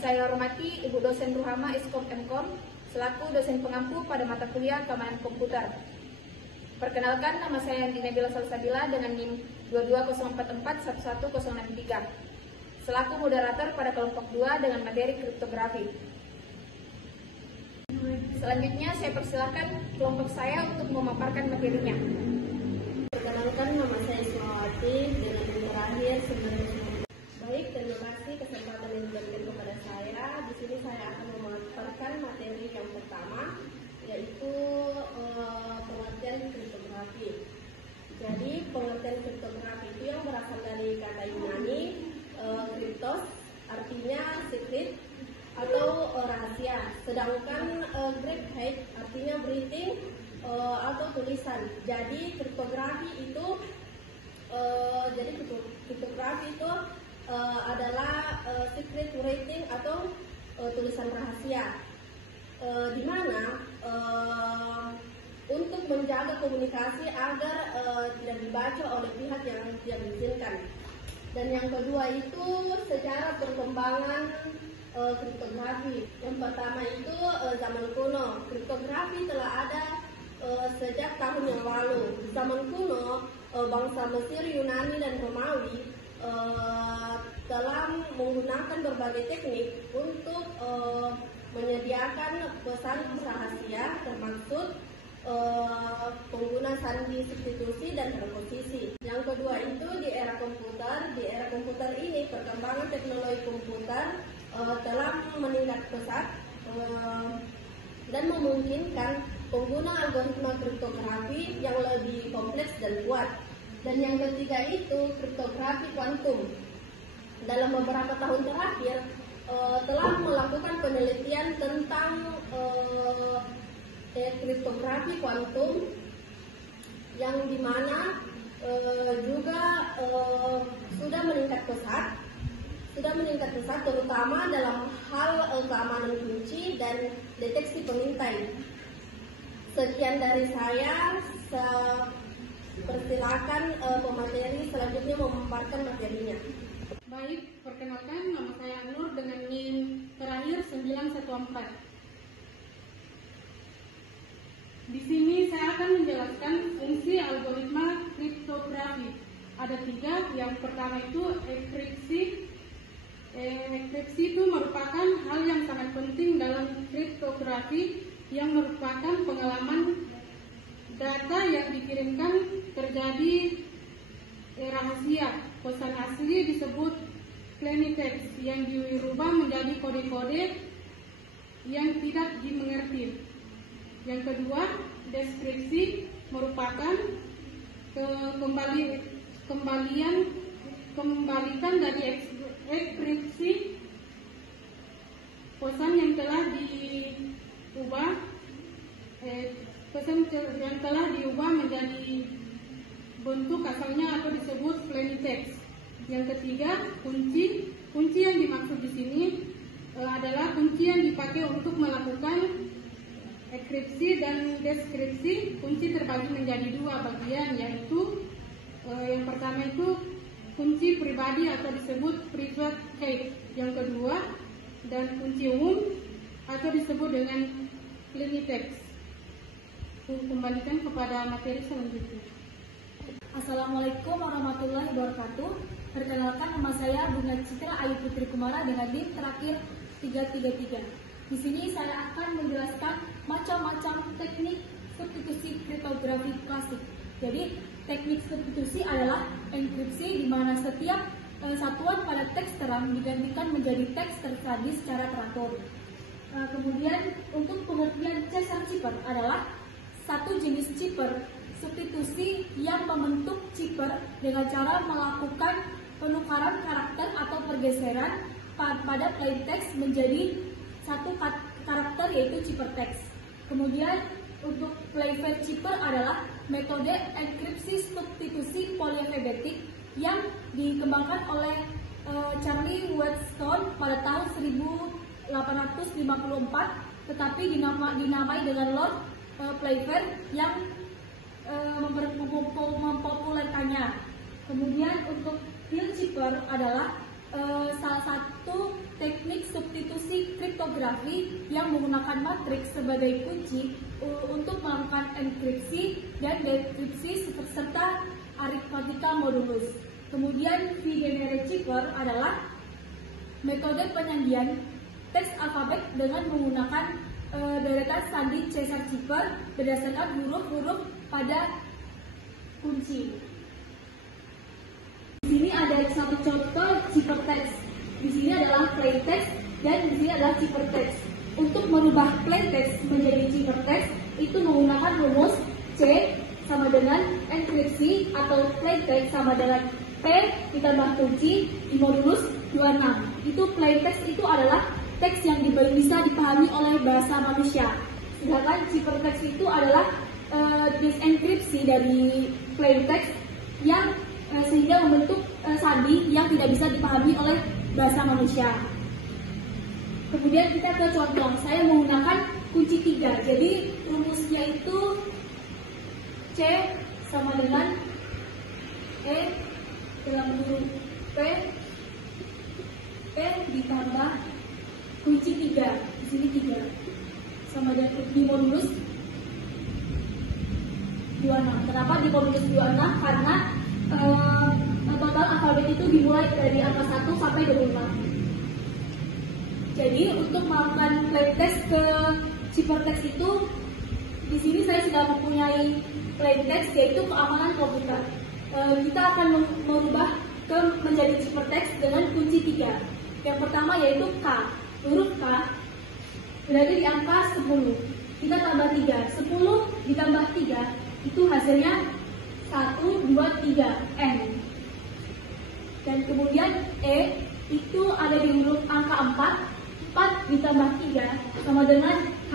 saya hormati Ibu Dosen Ruhama Iskom Mkom selaku dosen pengampu pada mata kuliah Keamanan Komputer. Perkenalkan, nama saya Nabila Salsabila dengan NIM 22044111063 selaku moderator pada kelompok 2 dengan materi kriptografi. Selanjutnya saya persilakan kelompok saya untuk memaparkan materinya. Perkenalkan, nama saya Ismawati dengan NIM terakhir 9. Baik, terima kasih kesempatan yang diberikan kepada saya. Di sini saya akan memaparkan materi yang pertama, yaitu pengertian kriptografi. Jadi pengertian kriptografi itu yang berasal dari kata Yunani kriptos, artinya secret atau rahasia. Sedangkan graph artinya writing atau tulisan. Jadi kriptografi itu adalah secret writing atau tulisan rahasia, di mana untuk menjaga komunikasi agar tidak dibaca oleh pihak yang tidak diizinkan. Dan yang kedua itu secara perkembangan kriptografi. Yang pertama itu zaman kuno. Kriptografi telah ada sejak tahun yang lalu. Zaman kuno bangsa Mesir, Yunani, dan Romawi telah menggunakan berbagai teknik untuk menyediakan pesan rahasia, termasuk pengguna sandi substitusi dan reposisi. Yang kedua itu di era komputer. Di era komputer ini perkembangan teknologi komputer telah meningkat pesat dan memungkinkan pengguna algoritma kriptografi yang lebih kompleks dan kuat. Dan yang ketiga itu kriptografi kuantum. Dalam beberapa tahun terakhir telah melakukan penelitian tentang kriptografi kuantum, yang dimana juga sudah meningkat pesat terutama dalam hal keamanan kunci dan deteksi pengintai. Sekian dari saya. Persilakan pemateri selanjutnya memaparkan materinya. Baik, perkenalkan, nama saya Nur dengan NIM terakhir 914. Di sini saya akan menjelaskan fungsi algoritma kriptografi. Ada 3. Yang pertama itu enkripsi. Enkripsi itu merupakan hal yang sangat penting dalam kriptografi, yang merupakan pengalaman data yang dikirimkan terjadi rahasia. Pesan asli disebut plain text yang dirubah menjadi kode-kode yang tidak dimengerti. Yang kedua, deskripsi merupakan kembalikan dari enkripsi pesan yang telah diubah menjadi bentuk asalnya atau disebut plain text. Yang ketiga, kunci yang dimaksud di sini adalah kunci yang dipakai untuk melakukan enkripsi dan deskripsi. Kunci terbagi menjadi 2 bagian, yaitu yang pertama itu kunci pribadi atau disebut private key. Yang kedua, dan kunci umum atau disebut dengan plain text. Kembalikan kepada materi selanjutnya. Assalamualaikum warahmatullahi wabarakatuh. Perkenalkan, nama saya Bunga Citra Ayu Putri Kumara dengan NIM terakhir 333. Di sini saya akan menjelaskan macam-macam teknik substitusi kriptografi klasik. Jadi teknik substitusi adalah enkripsi, di mana setiap satuan pada teks terang digantikan menjadi teks tersandi secara teratur. Kemudian untuk pengertian Caesar chipper adalah satu jenis chipper substitusi yang membentuk chipper dengan cara melakukan penukaran karakter atau pergeseran pada plain text menjadi satu karakter, yaitu ciphertext. Kemudian untuk playfair chipper adalah metode enkripsi substitusi polyalphabetik yang dikembangkan oleh Charlie Wheatstone pada tahun 1854, tetapi dinamai dengan Lord Playfair yang mempopulerkannya. Kemudian untuk Hill chipper adalah salah satu teknik substitusi kriptografi yang menggunakan matriks sebagai kunci untuk melakukan enkripsi dan dekripsi serta aritmatika modulus. Kemudian V-generate cipher adalah metode penyandian teks alfabet dengan menggunakan deretan sandi Caesar cipher berdasarkan huruf-huruf pada kunci. Di sini ada satu contoh ciphertext. Di sini adalah plaintext dan di sini adalah ciphertext. Untuk merubah plaintext menjadi ciphertext itu menggunakan rumus C sama dengan enkripsi atau plaintext sama dengan P ditambah kunci di modulus 26. Itu plaintext itu adalah teks yang bisa dipahami oleh bahasa manusia. Sedangkan ciphertext itu adalah disenkripsi dari plaintext yang sehingga membentuk sandi yang tidak bisa dipahami oleh bahasa manusia. Kemudian kita ke contoh, saya menggunakan kunci 3. Jadi rumusnya itu C sama dengan E dalam huruf P ditambah kunci 3. Di sini 3 sama dengan di modulus 26. Kenapa di modulus 26? Karena total alfabet itu dimulai dari angka 1 sampai 25. Jadi untuk melakukan plaintext ke ciphertext itu, di sini saya sudah mempunyai plaintext yaitu keamanan komputer. Kita akan merubah menjadi ciphertext dengan kunci 3. Yang pertama yaitu K. Huruf K berada di angka 10. Kita tambah 3. 10 ditambah 3 itu hasilnya 1, 2, 3, N. Dan kemudian E itu ada di huruf angka 4. 4 ditambah 3 sama dengan H.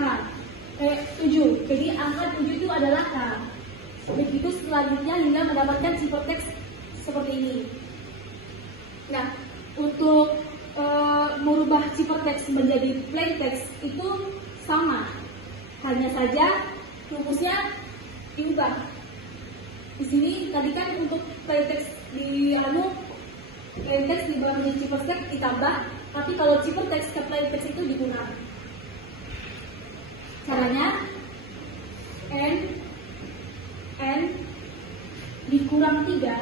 7. Jadi angka 7 itu adalah K. Begitu selanjutnya hingga mendapatkan ciphertext seperti ini. Nah, untuk merubah ciphertext menjadi plaintext itu sama. Hanya saja rumusnya diubah. Di sini tadi kan untuk plaintext plaintext diubah menjadi ciphertext ditambah, tapi kalau ciphertext ke plaintext itu dikurang. Caranya N dikurang 3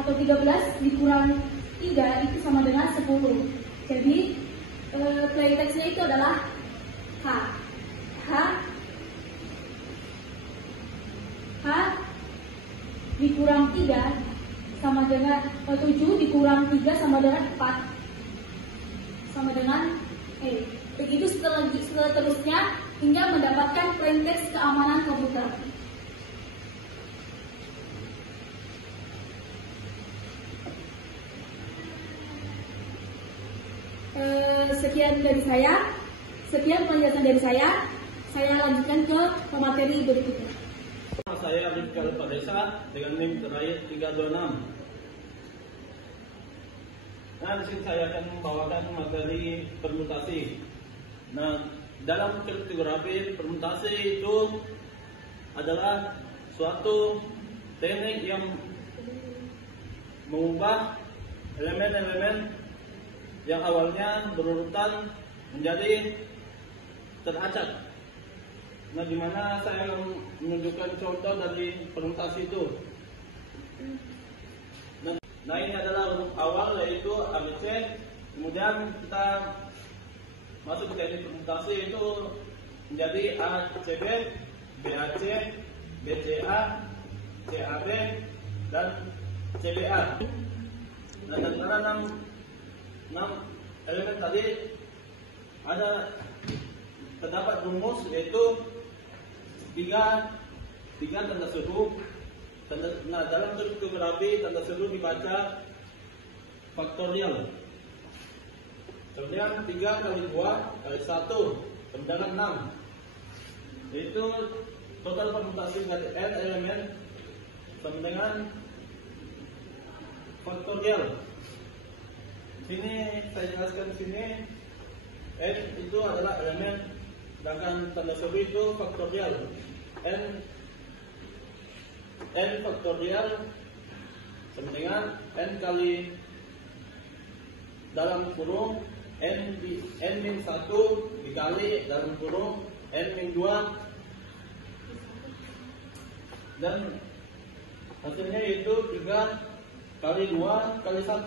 atau 13 dikurang 3 itu sama dengan 10. Jadi plaintextnya itu adalah H dikurang 3 sama dengan 7 dikurang 3 sama dengan 4 sama dengan E. Begitu seterusnya hingga mendapatkan plaintext keamanan komputer. Sekian penjelasan dari saya. Saya lanjutkan ke materi berikutnya. Saya Rifka Padesa dengan NIM terakhir 326. Nah, di sini saya akan membawakan materi permutasi. Nah, dalam kriptografi permutasi itu adalah suatu teknik yang mengubah elemen-elemen yang awalnya berurutan menjadi teracak. Nah, di mana saya akan menunjukkan contoh dari permutasi itu. Nah, ini adalah huruf awal yaitu ABC. Kemudian kita masuk ke teknik permutasi itu menjadi ACB, BAC, BCA, CAB, dan CBA. Nah, dari mana 6 elemen tadi terdapat rumus yaitu 3 tanda seru. Nah, dalam kriptografi tanda seru dibaca faktorial. Kemudian 3 kali 2 kali 1 sama dengan 6. Itu total permutasi dari n elemen sama dengan faktorial. Sini saya jelaskan di sini n itu adalah elemen, sedangkan tanda seru itu faktorial. N faktorial sama dengan n kali dalam kurung N-1 dikali dalam kurung N-2 dan hasilnya itu 3 kali 2 kali 1.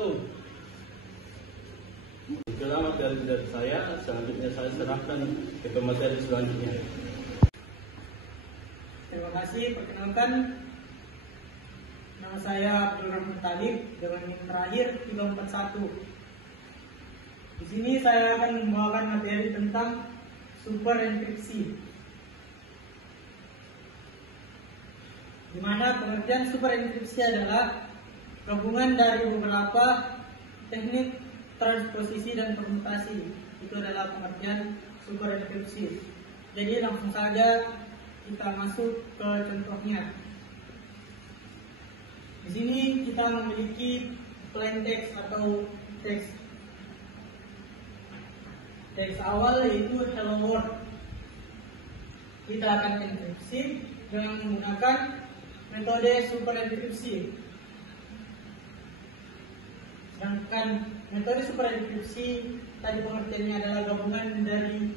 Itulah materi dari saya. Selanjutnya saya serahkan ke pemateri selanjutnya. Terima kasih. Perkenalkan, nama saya Abdul Rahman Talib dengan NIM terakhir 341. Di sini saya akan membawakan materi tentang super enkripsi, di mana pengertian super enkripsi adalah gabungan dari beberapa teknik transposisi dan permutasi. Itu adalah pengertian super enkripsi. Jadi langsung saja kita masuk ke contohnya. Di sini kita memiliki plain text atau teks awal yaitu hello world. Kita akan enkripsi dengan menggunakan metode super enkripsi. Sedangkan metode super enkripsi tadi pengertiannya adalah gabungan dari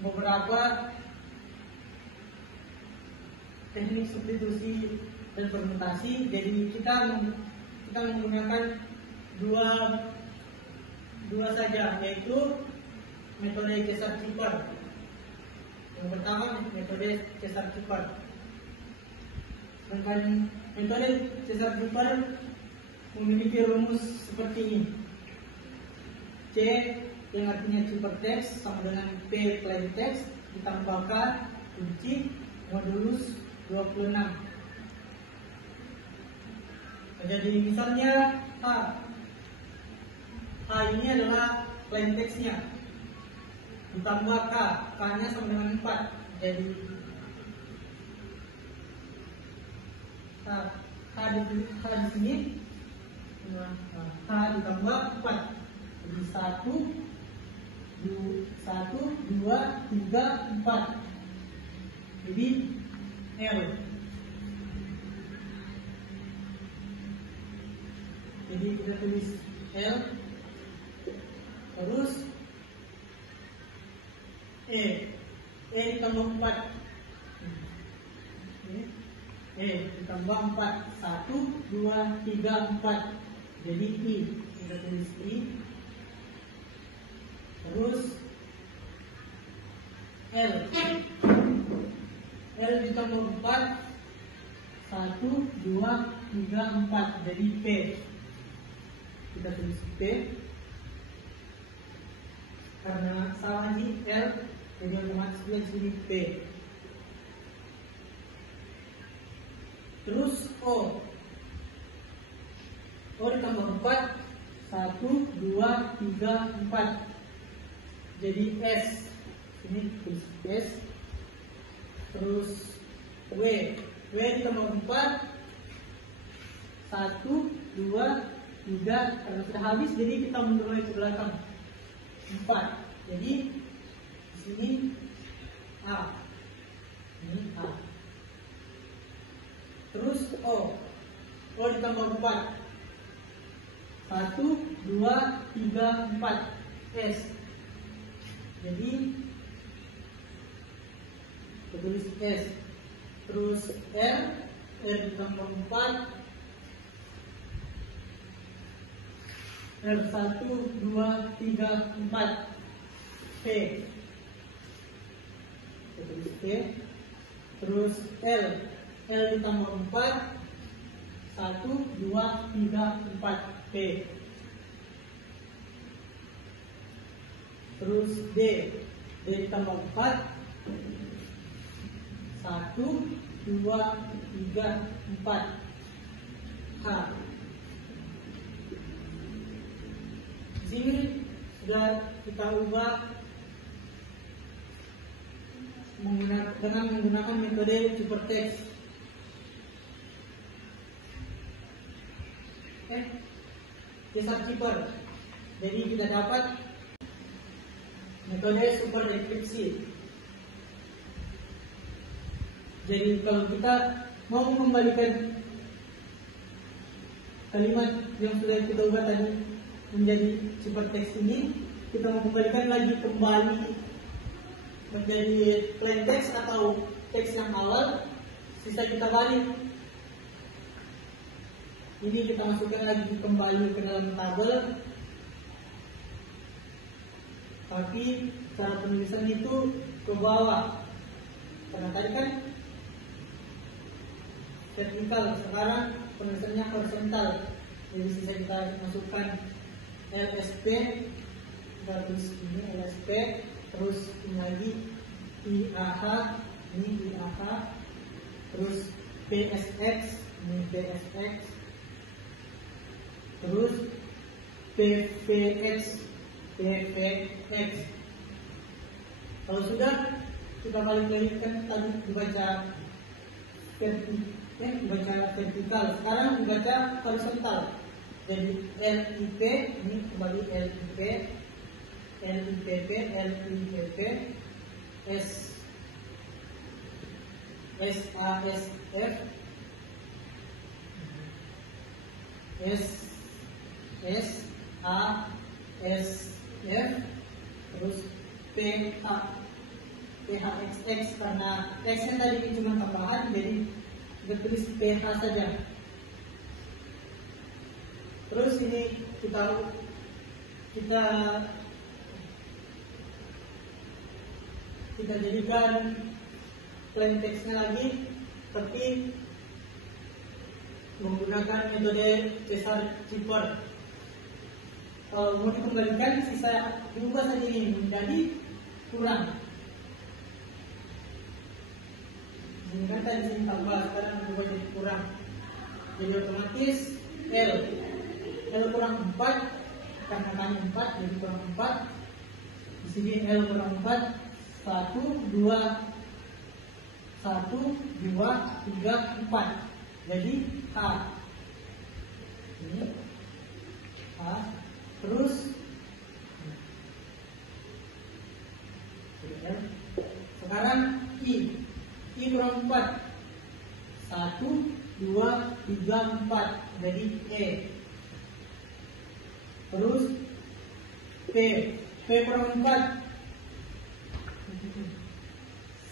beberapa teknik substitusi dan permutasi. Jadi kita menggunakan dua saja, yaitu metode Caesar-Cipper. Yang pertama metode Caesar-Cipper. Sedangkan metode Caesar-Cipper memiliki rumus seperti ini. C yang artinya ciphertext sama dengan P plain text ditambah K kunci modulus 26. Jadi misalnya H ini adalah plain text-nya ditambah K-nya sama dengan 4. Jadi H di sini H ditambah 4. Jadi 1, 2, 3, 4. Jadi L. Jadi kita tulis L. Terus E ditambah 4. E ditambah 4. 1, 2, 3, 4. Jadi I. Kita tulis I. Terus L. L ditambah 4. 1, 2, 3, 4. Jadi P. Kita tulis P. Karena salah di L, jadi otomatis kita jadi P. Terus O. O ditambah 4. 1, 2, 3, 4. Jadi S. Ini tulis S. Terus W. W ditambah 4. 1, 2, 3. Karena sudah habis, jadi kita mundur lagi ke belakang. 4. Jadi di sini A. Ini A. Terus O. O ditambah 4. 1, 2, 3, 4. S. Jadi kita tulis S. Terus R. R ditambah 4. R1, 2, 3, 4. P. Kita tulis P. Terus L. L ditambah 4. 1, 2, 3, 4. P. Terus D. D ditambah 4. 1, 2, 3, 4. H. Di sini sudah kita ubah dengan menggunakan metode ciphertext. Caesar-Cipper. Jadi kita dapat metode super enkripsi. Jadi kalau kita mau mengembalikan kalimat yang sudah kita ubah tadi menjadi ciphertext ini, kita mengembalikan lagi kembali menjadi plain text atau teks yang awal, sisa kita balik. Ini kita masukkan lagi kembali ke dalam tabel, tapi cara penulisan itu ke bawah, karena tadi kan vertikal, sekarang penulisannya horizontal. Jadi sisa kita masukkan LSP, kita tulis ini LSP, terus ini lagi IAH, ini IAH, terus PSX, ini PSX, terus PVX, PVX. Kalau sudah, kita balik-balikkan tadi dibaca vertikal, sekarang dibaca horizontal. Jadi LIP, ini kembali LIP, LIPP, LIPP, SASF, SASF, terus PHXX, karena X-nya tadi cuma tambahan, jadi kita tulis PH saja. Terus ini kita jadikan plain text-nya lagi, tapi menggunakan metode Cesar-Cipher. Kalau mau dikembalikan, sisa diubah saja ini menjadi kurang. Ini kan tadi sini tambah, sekarang berubah jadi kurang. Jadi otomatis L kurang 4, karena tanya 4 jadi kurang 4. Di sini L kurang 4, 1, 2, 3, 4. Jadi H. Ini H. Terus sekarang I kurang 4, 1, 2, 3, 4. Jadi E. Terus P kurang 4,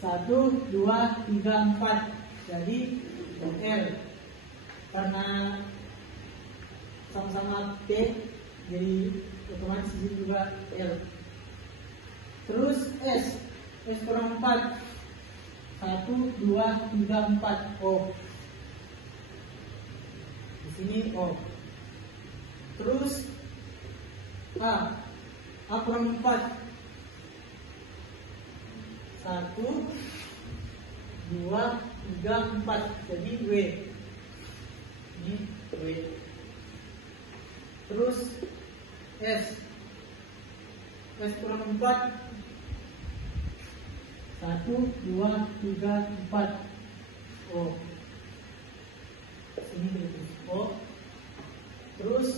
1, 2, 3, 4. Jadi L. Karena sama-sama P, jadi otomatis ini juga L. Terus S kurang 4, 1, 2, 3, 4. O. Di sini O. Terus A kurang 4, 1, 2, 3, 4. Jadi W. Ini W. Terus S kurang 4, 1, 2, 3, 4. O. Sini tulis O. Terus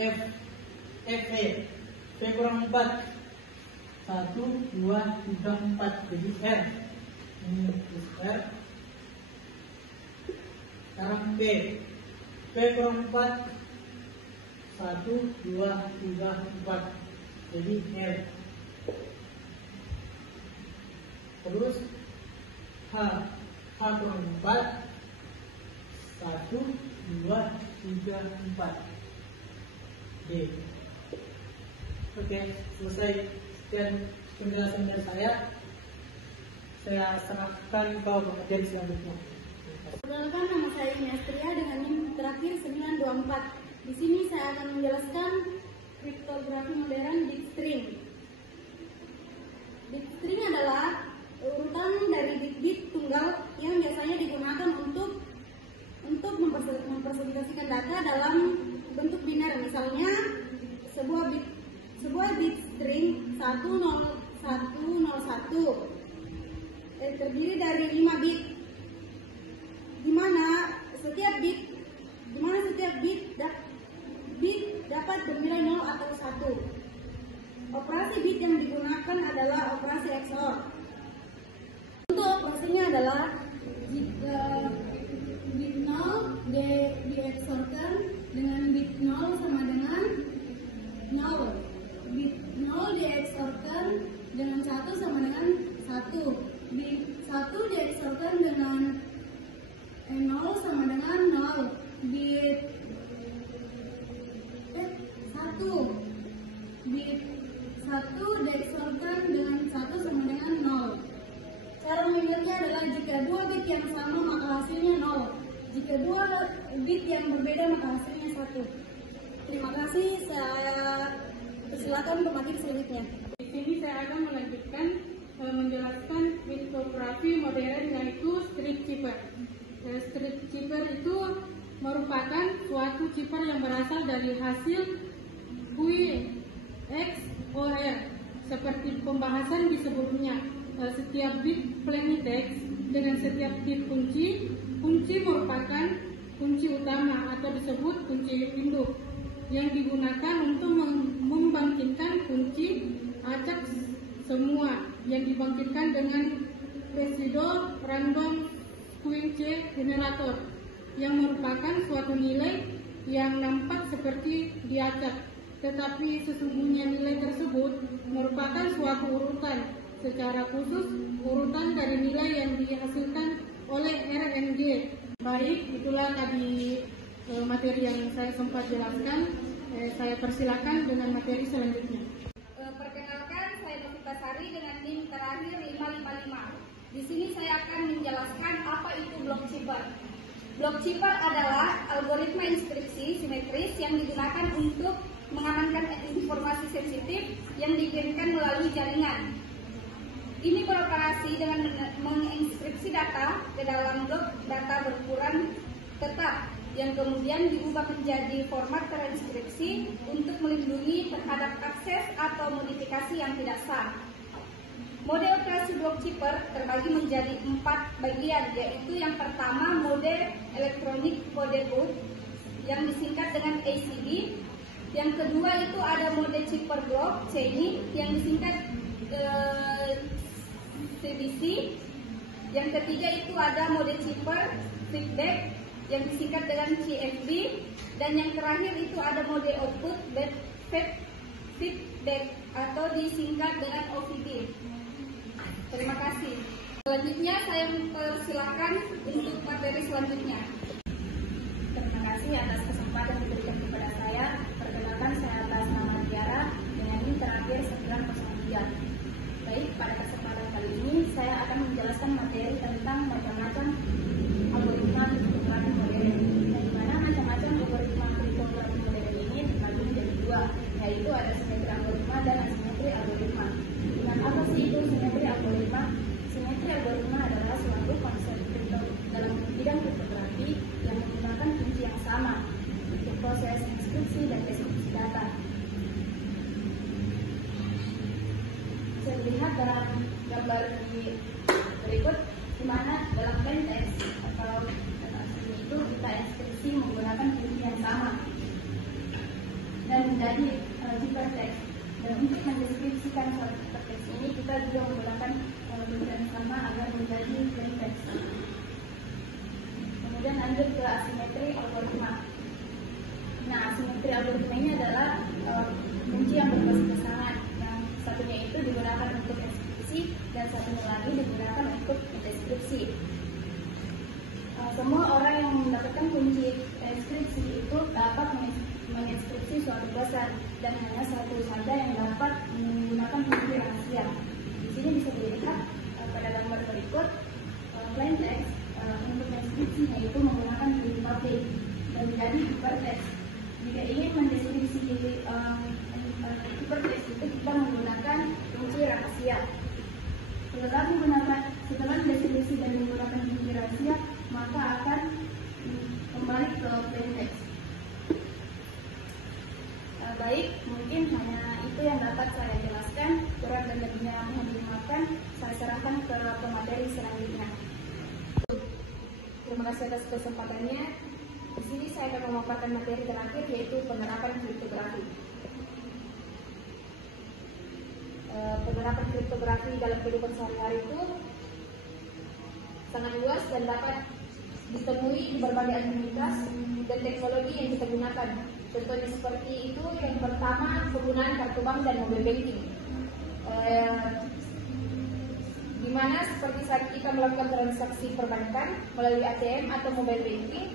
F kurang 4, 1, 2, 3, 4. Jadi R. Ini tulis R. Sekarang P kurang 4, 1, 2, 3, 4. Jadi L. Terus H kurang 4, 1, 2, 3, 4. D. Oke, selesai. Sekian penjelasan dari saya. Saya serahkan ke pengertian selanjutnya. Perkenalkan, nama saya Inestria dengan NIM terakhir 924. Di sini saya akan menjelaskan kriptografi modern bitstring. Bitstring adalah urutan dari bit-bit tunggal yang biasanya digunakan untuk mempresentasikan data dalam bentuk biner. Misalnya sebuah bit string 1001 terdiri dari 5 bit, di mana setiap bit dapat bernilai 0 atau 1. Operasi bit yang digunakan adalah operasi XOR. Untuk operasinya adalah bit 0, dengan 1 sama dengan 1. Bit 1 dieksorkan dengan 0 sama dengan 0. Bit 1 dieksorkan dengan 1 sama dengan 0. Cara mengingatnya adalah jika 2 bit yang sama maka hasilnya 0. Jika 2 bit yang berbeda maka hasilnya 1. Terima kasih, saya persilakan pemateri selanjutnya. Di sini saya akan melanjutkan menjelaskan kriptografi modern, yaitu strip chipper. Strip chipper itu merupakan suatu chipper yang berasal dari hasil QI XOR. Seperti pembahasan di sebelumnya, setiap bit plaintext dengan setiap bit kunci merupakan kunci utama atau disebut kunci induk yang digunakan untuk membangkitkan kunci acak semua yang dibangkitkan dengan pseudo random sequence generator yang merupakan suatu nilai yang nampak seperti diacak, tetapi sesungguhnya nilai tersebut merupakan suatu urutan, secara khusus urutan dari nilai yang dihasilkan oleh RNG. Baik, itulah tadi materi yang saya sempat jelaskan. Saya persilakan dengan materi selanjutnya. Perkenalkan, saya Novita Sari dengan NIM terakhir 555. Di sini saya akan menjelaskan apa itu block chipper. Block chipper adalah algoritma inskripsi simetris yang digunakan untuk mengamankan informasi sensitif yang dikirimkan melalui jaringan. Ini beroperasi dengan menginskripsi data ke dalam blok data berukuran tetap yang kemudian diubah menjadi format transkripsi untuk melindungi terhadap akses atau modifikasi yang tidak sah. Mode operasi block chipper terbagi menjadi 4 bagian, yaitu yang pertama mode elektronik kode boot yang disingkat dengan ACB. Yang kedua itu ada mode chipper block chaining yang disingkat CBC. Yang ketiga itu ada mode chipper feedback yang disingkat dengan CFB, dan yang terakhir itu ada mode output feedback atau disingkat dengan OVB. Terima kasih. Selanjutnya saya persilakan untuk materi selanjutnya. Terima kasih atas kesempatan diberikan kepada saya. Perkenalkan, saya atas nama Tiara dengan NIM terakhir 903. Baik, pada kesempatan kali ini saya akan menjelaskan materi tentang macam-macam algoritma kriptografi modern. Dan di mana macam-macam algoritma kriptografi modern ini terbagi menjadi 2, yaitu ada simetri algoritma dan asimetri algoritma. Dengan apa sih itu simetri algoritma? Simetri algoritma adalah suatu konsep dalam bidang kriptografi yang menggunakan kunci yang sama untuk proses inskripsi dan deskripsi data. Bisa dilihat dalam gambar di berikut, di mana dalam plaintext atau data asli itu kita inskripsi menggunakan kunci yang sama dan menjadi ciphertext. Dan untuk mendeskripsikan suatu ciphertext ini kita juga menggunakan kunci yang sama agar menjadi plaintext. Kemudian lanjut ke asimetri algoritma. Nah, asimetri algoritma ini adalah kunci yang berpasangan. Yang satunya itu digunakan untuk inskripsi dan satunya lagi digunakan untuk deskripsi. Semua orang yang mendapatkan kunci inskripsi itu dapat menginskripsi suatu pesan, dan hanya satu saja yang dapat menggunakan kunci rahasia. Di sini bisa dilihat pada gambar berikut, plaintext untuk inskripsinya itu menggunakan kunci public dan menjadi ciphertext. Jika ingin mendeskripsi ciphertext itu kita menggunakan kunci rahasia. Setelah deskripsi dan menggunakan kunci rahasia, maka akan kembali ke plaintext. Baik, mungkin hanya itu yang dapat saya jelaskan. Kurang dan lebihnya mohon dimaafkan. Saya serahkan ke pemateri selanjutnya. Terima kasih atas kesempatannya. Di sini saya akan memaparkan materi terakhir, yaitu penerapan kriptografi. Penerapan kriptografi dalam kehidupan sehari-hari itu sangat luas dan dapat ditemui di berbagai aktivitas dan teknologi yang kita gunakan. Contohnya seperti itu, yang pertama penggunaan kartu bank dan mobile banking. di mana seperti saat kita melakukan transaksi perbankan melalui ATM atau mobile banking,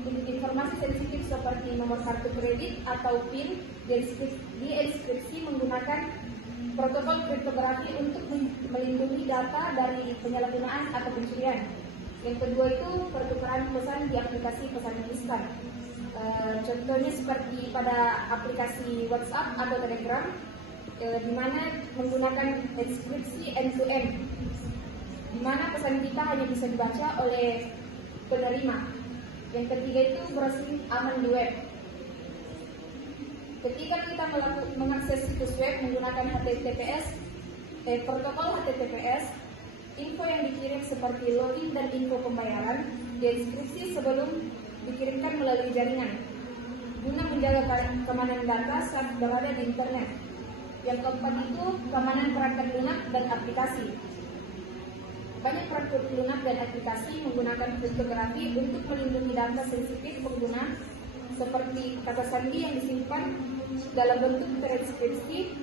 untuk informasi sensitif seperti nomor kartu kredit atau PIN dienkripsi menggunakan protokol kriptografi untuk melindungi data dari penyalahgunaan atau pencurian. Yang kedua itu pertukaran pesan di aplikasi pesan instan. Contohnya seperti pada aplikasi WhatsApp atau Telegram, di mana menggunakan enkripsi end-to-end, di mana pesan kita hanya bisa dibaca oleh penerima. Yang ketiga itu browsing aman di web. Ketika kita mengakses situs web menggunakan HTTPS, protokol HTTPS, info yang dikirim seperti login dan info pembayaran dienkripsi sebelum dikirimkan melalui jaringan, guna menjaga keamanan data saat berada di internet. Yang keempat itu keamanan perangkat lunak dan aplikasi. Banyak perangkat lunak dan aplikasi menggunakan kriptografi untuk melindungi data sensitif pengguna seperti kata sandi yang disimpan dalam bentuk terenkripsi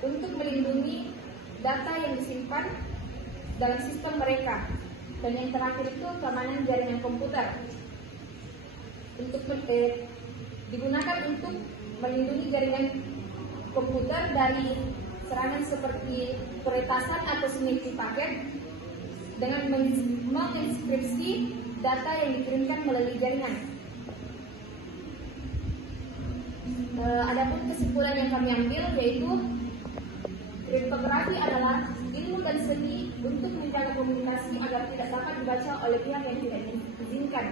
untuk melindungi data yang disimpan dalam sistem mereka. Dan yang terakhir itu keamanan jaringan komputer untuk digunakan untuk melindungi jaringan komputer dari serangan seperti peretasan atau simetri paket dengan menginskripsi data yang dikirimkan melalui jaringan. Adapun kesimpulan yang kami ambil yaitu kriptografi adalah ilmu dan seni untuk menjaga komunikasi agar tidak dapat dibaca oleh pihak yang tidak diizinkan.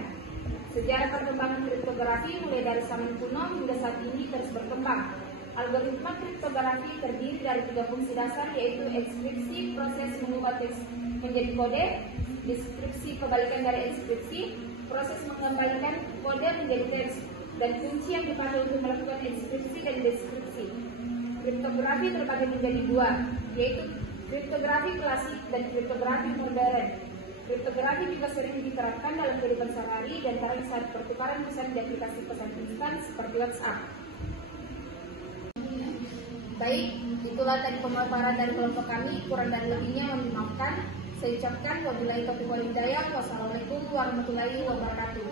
Sejarah perkembangan kriptografi mulai dari zaman kuno hingga saat ini terus berkembang. Algoritma kriptografi terdiri dari 3 fungsi dasar yaitu enkripsi, proses mengubah teks menjadi kode, deskripsi kebalikan dari enkripsi, proses mengembalikan kode menjadi teks, dan kunci yang dipakai untuk melakukan enkripsi dan deskripsi. Kriptografi terbagi menjadi 2, yaitu kriptografi klasik dan kriptografi modern. Kriptografi juga sering diterapkan dalam kehidupan sehari-hari dan antara saat pertukaran pesan di aplikasi pesan instan seperti WhatsApp. Baik, itulah tadi pemaparan dari kelompok kami. Kurang dan lebihnya mohon dimaafkan. Saya ucapkan wabillahi taufiq wal hidayah. Wassalamualaikum warahmatullahi wabarakatuh.